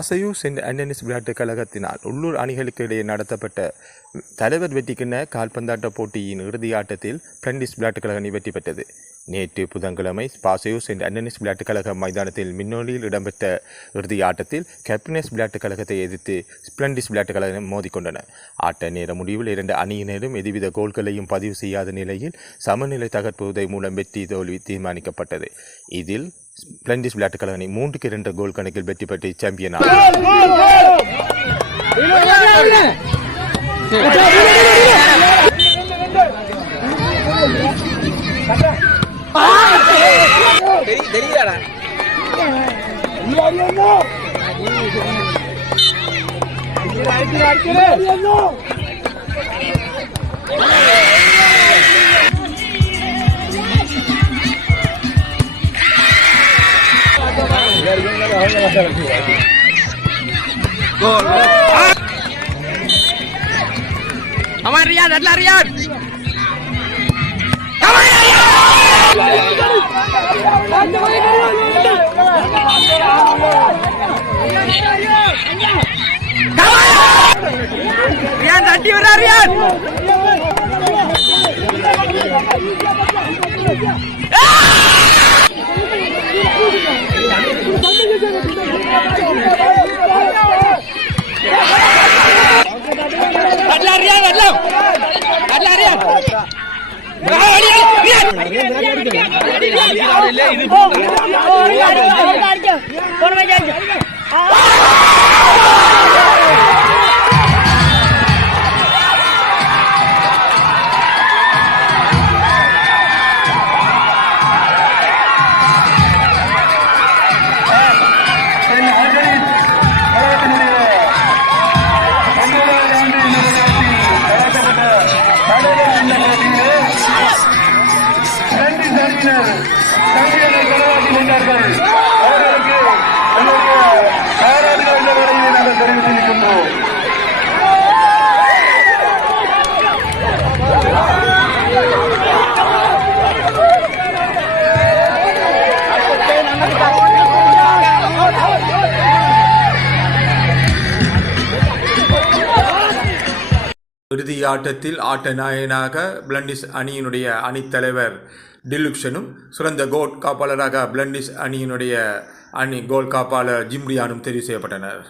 Passaiyoor send Anthony's விளையாட்டுக் கழகத்தினால் உள்ளூர் அணிகளுக்கு இடையே நடத்தப்பட்ட தலைவர் வெற்றிக்கிண கால்பந்தாட்ட போட்டியின் இறுதி ஆட்டத்தில் பிரண்டிஸ் விளையாட்டுக் கழக அணி வெற்றி பெற்றது. நேற்று புதன்கிழமை பாசையூர் சென்ட் ஆண்டனிஸ் விளையாட்டுக் கழக மைதானத்தில் மின்னொலியில் இடம்பெற்ற இறுதி ஆட்டத்தில் கேப்டனஸ் விளையாட்டுக் கழகத்தை எதிர்த்து ஸ்பிளண்டிஸ் விளையாட்டுக் கழகம் மோதிக்கொண்டன. ஆட்ட நேர முடிவில் 2 அணியினரும் எதுவித கோல்களையும் பதிவு செய்யாத நிலையில் சமநிலை தகர்ப்புவதை மூலம் வெற்றி தோல்வி தீர்மானிக்கப்பட்டது. இதில் ஸ்பிளண்டிஸ் விளையாட்டுக் கழக அணி 3-2 கோல் கணக்கில் வெற்றி பெற்று champion Aman Riyad, adalah Riyad. Riyad, tadi mana Riyad? Adalah Riyad, adalah Riyad. இறுதி ஆட்டத்தில் ஆட்ட நாயகனாக பிளண்டிஸ் அணியினுடைய அணித்தலைவர் டிலுக்ஷனும் சிறந்த கோல் காப்பாளராக பிளண்டிஸ் அணியினுடைய கோல் காப்பாளர் ஜிம்ரியானும் தெரிவு செய்யப்பட்டனர்.